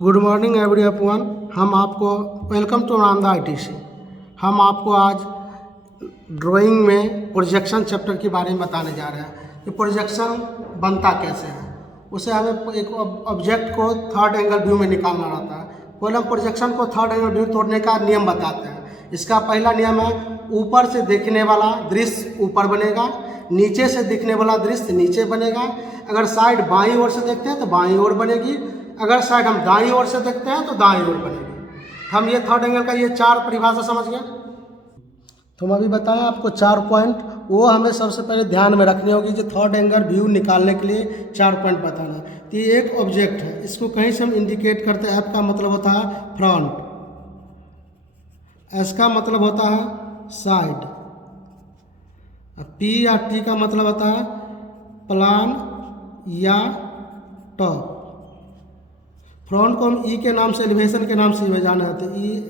Good morning everyone. हम आपको welcome to Nalanda ITC। हम आपको आज ड्राइंग में प्रोजेक्शन चैप्टर के बारे में बताने जा रहे हैं कि प्रोजेक्शन बनता कैसे है। उसे हमें एक ऑब्जेक्ट को थर्ड एंगल व्यू में निकालना रहता है। पहले हम प्रोजेक्शन को थर्ड एंगल व्यू तोड़ने का नियम बताते हैं। इसका पहला नियम है, ऊपर से देखने वाला दृश्य ऊपर बनेगा, नीचे से दिखने वाला दृश्य नीचे बनेगा। अगर साइड बाईं ओर से देखते हैं तो बाईं ओर बनेगी, अगर साइड हम दाईं ओर से देखते हैं तो दाईं ओर बनेगी। हम ये थर्ड एंगल का ये चार परिभाषा समझ गए। तो हम अभी बताएं आपको 4 पॉइंट, वो हमें सबसे पहले ध्यान में रखनी होगी जो थर्ड एंगल व्यू निकालने के लिए 4 पॉइंट बताना है। तो ये एक ऑब्जेक्ट है, इसको कहीं से हम इंडिकेट करते हैं। एफ का मतलब होता है फ्रंट, एस का मतलब होता है साइड, पी या टी का मतलब होता है प्लान या टॉप। फ्रंट को हम ई के नाम से, एलिवेशन के नाम से जाने जाते हैं। ई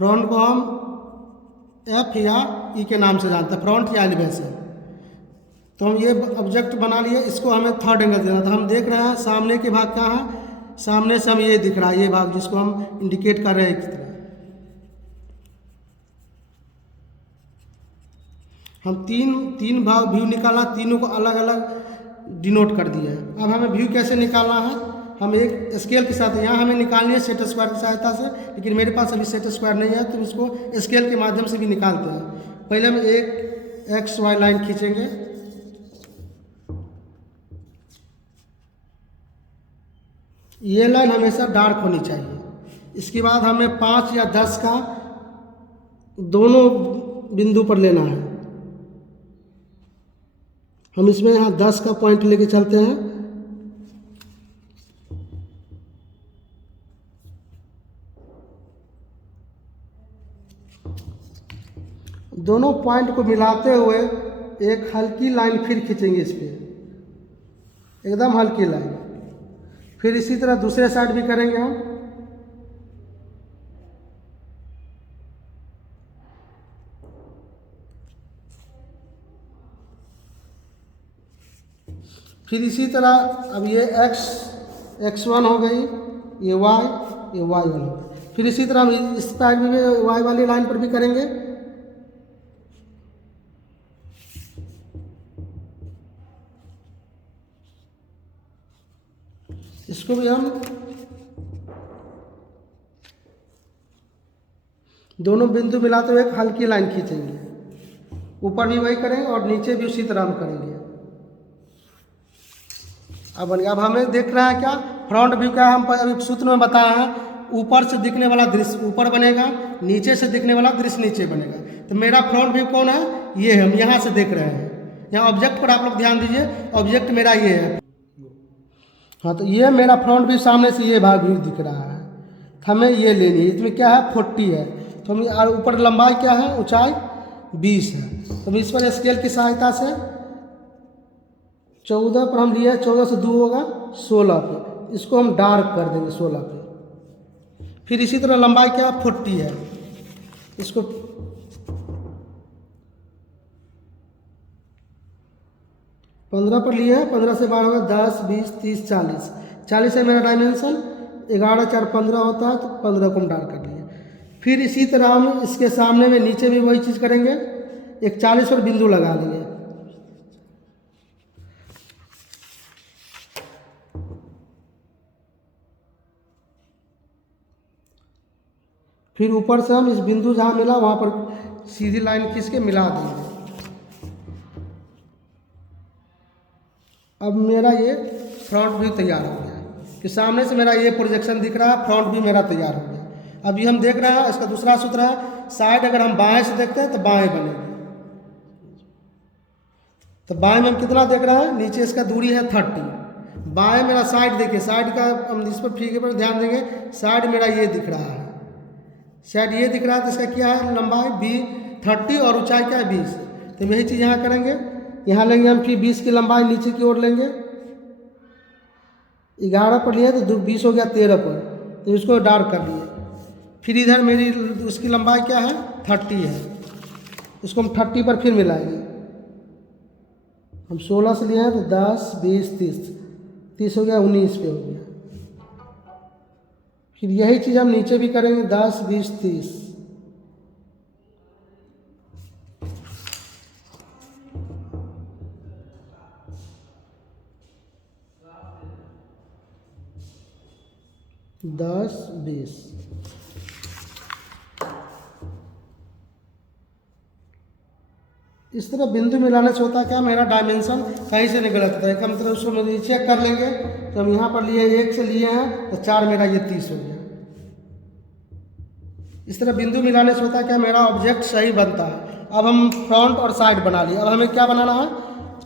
फ्रंट को हम एफ या ई के नाम से जानते हैं, फ्रंट या एलिवेशन। तो हम ये ऑब्जेक्ट बना लिए, इसको हमें थर्ड एंगल देना था। हम देख रहे हैं सामने के भाग कहाँ है, सामने से हम ये दिख रहा है, ये भाग जिसको हम इंडिकेट कर रहे हैं एक तरह। हम तीन भाग व्यू निकालना, तीनों को अलग अलग डिनोट कर दिया है। अब हमें व्यू कैसे निकालना है, हम एक स्केल के साथ, यहाँ हमें निकालनी है सेट स्क्वायर की सहायता से, लेकिन मेरे पास अभी सेट स्क्वायर नहीं है तो इसको स्केल के माध्यम से भी निकालते हैं। पहले हम एक XY लाइन खींचेंगे, ये लाइन हमेशा डार्क होनी चाहिए। इसके बाद हमें 5 या 10 का दोनों बिंदु पर लेना है। हम इसमें यहाँ 10 का पॉइंट लेके चलते हैं। दोनों पॉइंट को मिलाते हुए एक हल्की लाइन फिर खींचेंगे इस पे, एकदम हल्की लाइन। फिर इसी तरह दूसरे साइड भी करेंगे हम। फिर इसी तरह अब ये x1 हो गई, ये y1 हो गई। फिर इसी तरह हम इस साइड में y वाली लाइन पर भी करेंगे। इसको भी हम दोनों बिंदु मिलाते हुए एक हल्की लाइन खींचेंगे। ऊपर भी वही करेंगे और नीचे भी उसी तरह हम करेंगे। अब बन गया। अब हमें देख रहा है क्या, फ्रंट व्यू का हम अभी सूत्र में बताया है, ऊपर से दिखने वाला दृश्य ऊपर बनेगा, नीचे से दिखने वाला दृश्य नीचे बनेगा। तो मेरा फ्रंट व्यू कौन है, ये हम यहाँ से देख रहे हैं। यहाँ ऑब्जेक्ट पर आप लोग ध्यान दीजिए, ऑब्जेक्ट मेरा ये है। हाँ, तो ये मेरा फ्रंट व्यू, सामने से ये भाग व्यू दिख रहा है। हमें ये लेनी है, इसमें क्या है 40 है, तो हम ऊपर लंबाई क्या है, ऊंचाई 20 है। तो हम इस पर स्केल की सहायता से 14 पर हम लिए, 14 से 2 होगा 16 पे, इसको हम डार्क कर देंगे 16 पे। फिर इसी तरह लंबाई क्या 40 है, इसको पंद्रह पर लिए, 15 से 12 होगा 10, 20, 30, 40। 40 है मेरा डायमेंशन, 11, 4, 15 होता है, तो 15 को हम डार्क कर लिए। फिर इसी तरह हम इसके सामने में नीचे भी वही चीज़ करेंगे, एक 40 पर बिंदु लगा लेंगे। फिर ऊपर से हम इस बिंदु जहाँ मिला वहाँ पर सीधी लाइन खींच के मिला देंगे। अब मेरा ये फ्रंट व्यू तैयार हो गया कि सामने से मेरा ये प्रोजेक्शन दिख रहा है, फ्रंट व्यू मेरा तैयार हो गया। अब ये हम देख रहे हैं, इसका दूसरा सूत्र है, साइड अगर हम बाएं से देखते हैं तो बाएं बनेगी। तो बाएं में हम कितना देख रहे हैं, नीचे इसका दूरी है 30। बाएं मेरा साइड देखिए, साइड का हम इस पर फीके पर ध्यान देंगे, साइड मेरा ये दिख रहा है, साइड ये दिख रहा है। तो इसका क्या है, लंबाई 30 और ऊंचाई क्या है 20। तो यही चीज़ यहाँ करेंगे, यहाँ लेंगे हम, फिर 20 की लंबाई नीचे की ओर लेंगे। 11 पर लिए तो 20 हो गया 13 पर, तो इसको डार्क कर लिए। फिर इधर मेरी उसकी लंबाई क्या है 30 है, इसको हम 30 पर फिर मिलाएंगे। हम 16 से लिए हैं तो 10, 20, 30, 30 हो गया, 19 पे हो गया। फिर यही चीज़ हम नीचे भी करेंगे, 10 20 30। दस 20 इस तरह बिंदु मिलाने से होता है क्या, मेरा डायमेंशन कहीं से नहीं गलत होता है। इसका मतलब उसको हम चेक कर लेंगे। तो हम यहाँ पर लिए 1 से लिए हैं तो 4 मेरा ये 30 हो गया। इस तरह बिंदु मिलाने से होता है क्या, मेरा ऑब्जेक्ट सही बनता है। अब हम फ्रंट और साइड बना लिए। अब हमें क्या बनाना है,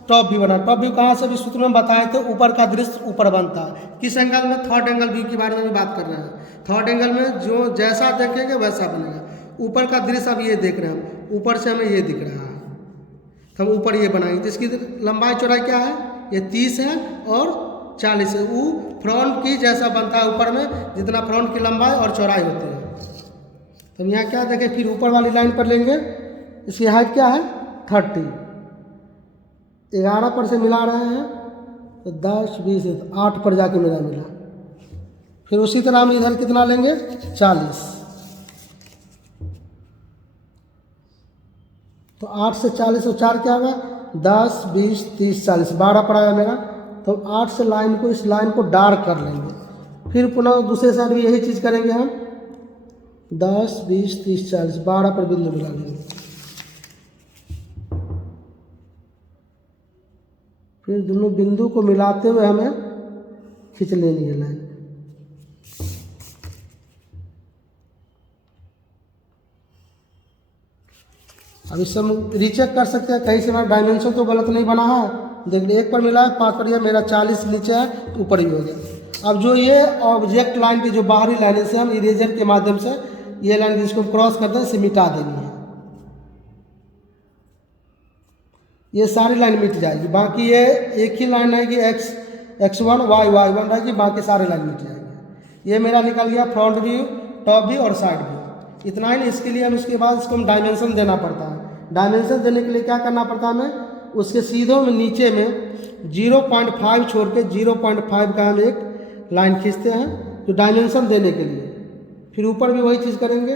टॉप व्यू बनाना। टॉप व्यू कहाँ से भी सूत्र में बताए थे, ऊपर का दृश्य ऊपर बनता है। किस एंगल में, थर्ड एंगल व्यू के बारे में भी बात कर रहे हैं। थर्ड एंगल में जो जैसा देखेंगे वैसा बनेगा। ऊपर का दृश्य अब ये देख रहे हैं हम, ऊपर से हमें ये दिख रहा है तो हम ऊपर ये बनाएंगे। तो इसकी लंबाई चौड़ाई क्या है, ये 30 है और 40 है। वो फ्रंट की जैसा बनता है ऊपर में, जितना फ्रंट की लंबाई और चौड़ाई होती है। तो हम यहाँ क्या देखें, फिर ऊपर वाली लाइन पर लेंगे। इसकी हाइट क्या है, 30। 11 पर से मिला रहे हैं तो 10 20 8 पर जाके मेरा मिला। फिर उसी तरह हम इधर कितना लेंगे, 40। तो 8 से 40 और 4 क्या होगा, 10 20 30 40 12 पर आया मेरा। तो 8 से लाइन को, इस लाइन को डार्क कर लेंगे। फिर पुनः दूसरे साइड भी यही चीज़ करेंगे हम, 10 20 30 40 12 पर बिंदु मिला लेंगे। फिर दोनों बिंदु को मिलाते हुए हमें खींच लेनी है लाइन। अब इससे हम रीचेक कर सकते हैं कहीं से हमारा डायमेंशन तो गलत नहीं बना है। देख लीजिए, 1 पर मिला है, 5 पर यह मेरा 40 नीचे है, ऊपर ही हो गया। अब जो ये ऑब्जेक्ट लाइन की जो बाहरी लाइन है, इसे हम इरेजर के माध्यम से ये लाइन जिसको हम क्रॉस करते हैं इसे मिटा देनी है। ये सारी लाइन मिट जाएगी। बाकी ये एक ही लाइन है कि x1 y1 रहेगी, बाकी सारी लाइन मिट जाएगी। ये मेरा निकल गया फ्रंट व्यू, टॉप व्यू और साइड व्यू। इतना ही नहीं, इसके लिए हम उसके बाद इसको हम डायमेंशन देना पड़ता है। डायमेंशन देने के लिए क्या करना पड़ता है हमें, उसके सीधों में नीचे में 0.5 छोड़ के 0.5 का हम एक लाइन खींचते हैं तो डायमेंशन देने के लिए। फिर ऊपर भी वही चीज़ करेंगे।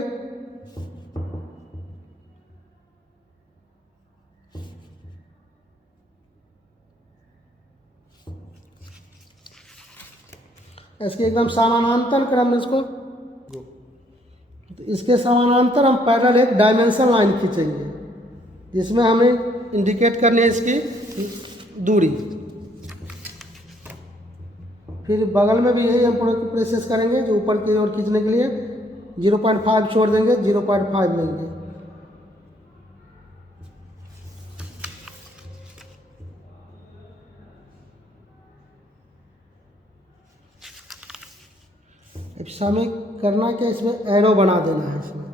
इसके एकदम समानांतर क्रम में इसको, तो इसके समानांतर हम पैरेलल एक डायमेंशन लाइन खींचेंगे जिसमें हमें इंडिकेट करनी है इसकी दूरी। फिर बगल में भी यही हम प्रोसेस करेंगे, जो ऊपर की ओर खींचने के लिए 0.5 छोड़ देंगे, 0.5 लेंगे। अब हमें करना क्या, इसमें एरो बना देना है। इसमें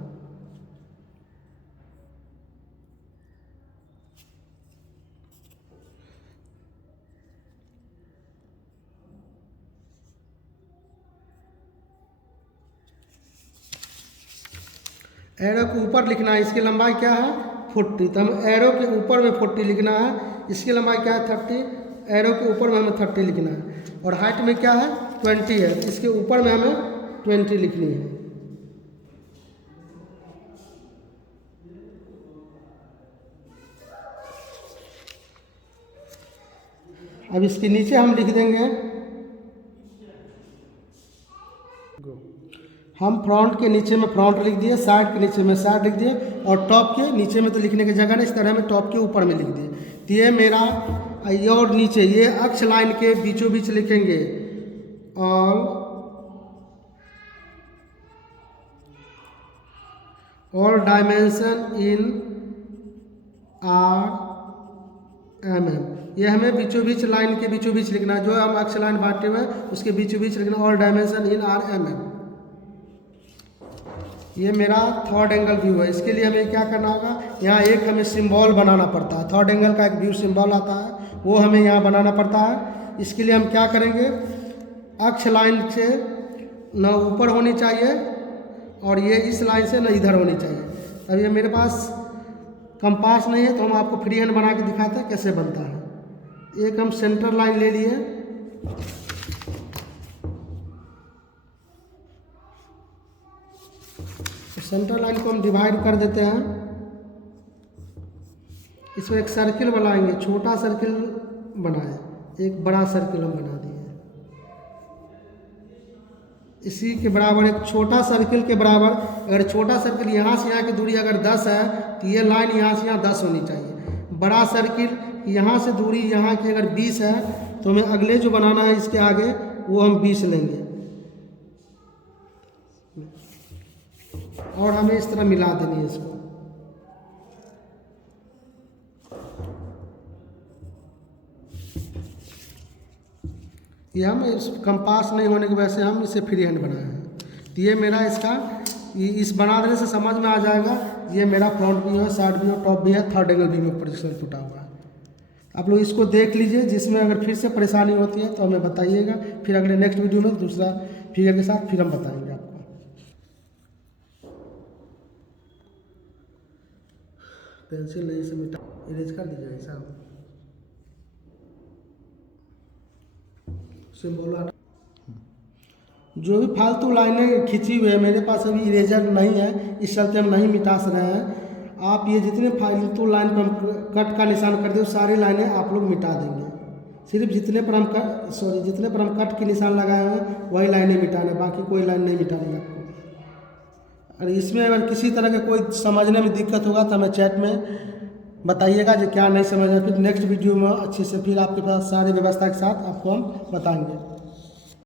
एरो के ऊपर लिखना है, इसकी लंबाई क्या है 40। तो हम एरो के ऊपर में 40 लिखना है। इसकी लंबाई क्या है 30। एरो के ऊपर में हमें 30 लिखना है। और हाइट में क्या है 20 है, इसके ऊपर में हमें 20 लिखनी है। अब इसके नीचे हम लिख देंगे, हम फ्रंट के नीचे में फ्रंट लिख दिए, साइड के नीचे में साइड लिख दिए, और टॉप के नीचे में तो लिखने की जगह नहीं, इस तरह में टॉप के ऊपर में लिख दिए। तो ये मेरा, ये और नीचे ये अक्ष लाइन के बीचों बीच लिखेंगे ऑल डायमेंशन इन RMM। ये हमें बीचों बीच लाइन के बीचों बीच लिखना है, जो हम अक्ष लाइन बांटे हुए हैं उसके बीचों बीच लिखना ऑल डायमेंशन इन RMM। ये मेरा थर्ड एंगल व्यू है। इसके लिए हमें क्या करना होगा, यहाँ एक हमें सिंबल बनाना पड़ता है। थर्ड एंगल का एक व्यू सिंबल आता है, वो हमें यहाँ बनाना पड़ता है। इसके लिए हम क्या करेंगे, अक्ष लाइन से न ऊपर होनी चाहिए और ये इस लाइन से न इधर होनी चाहिए। अब ये मेरे पास कंपास नहीं है तो हम आपको फ्री हैंड बना के दिखाते हैं कैसे बनता है। एक हम सेंटर लाइन ले लिए, सेंटर लाइन को हम डिवाइड कर देते हैं। इसमें एक सर्किल बनाएंगे, छोटा सर्किल बनाए, एक बड़ा सर्किल हम बना दिए। इसी के बराबर एक छोटा सर्किल के बराबर, अगर छोटा सर्किल यहाँ से यहाँ की दूरी अगर 10 है तो ये लाइन यहाँ से यहाँ 10 होनी चाहिए। बड़ा सर्किल यहाँ से दूरी यहाँ की अगर 20 है तो हमें अगले जो बनाना है इसके आगे वो हम 20 लेंगे और हमें इस तरह मिला देनी है इसको। ये हम इस कंपास नहीं होने की वजह से हम इसे फ्री हैंड बनाए हैं। तो ये मेरा इसका इस बना देने से समझ में आ जाएगा ये मेरा फ्रंट भी है, साइड भी है, टॉप भी है, थर्ड एंगल भी में प्रोजेक्शन टूटा हुआ है। आप लोग इसको देख लीजिए, जिसमें अगर फिर से परेशानी होती है तो हमें बताइएगा, फिर अगले नेक्स्ट वीडियो में दूसरा फिगर के साथ फिर हम बताएंगे आपको। पेंसिल नहीं से मिटा इरेज कर दीजिए साहब। सिंबल जो भी फालतू लाइनें खींची हुई है, मेरे पास अभी इरेजर नहीं है, इस चलते हम नहीं मिटा रहे हैं। आप ये जितने फालतू लाइन पर हम कट का निशान कर दे सारी लाइनें आप लोग मिटा देंगे। सिर्फ जितने पर हम कट के निशान लगाए हुए हैं वही लाइनें मिटाने, बाकी कोई लाइन नहीं मिटानी आपको। और इसमें अगर किसी तरह का कोई समझने में दिक्कत होगा तो हमें चैट में बताइएगा जो क्या नहीं समझ। फिर नेक्स्ट वीडियो में अच्छे से फिर आपके पास सारी व्यवस्था के साथ आपको हम बताएंगे।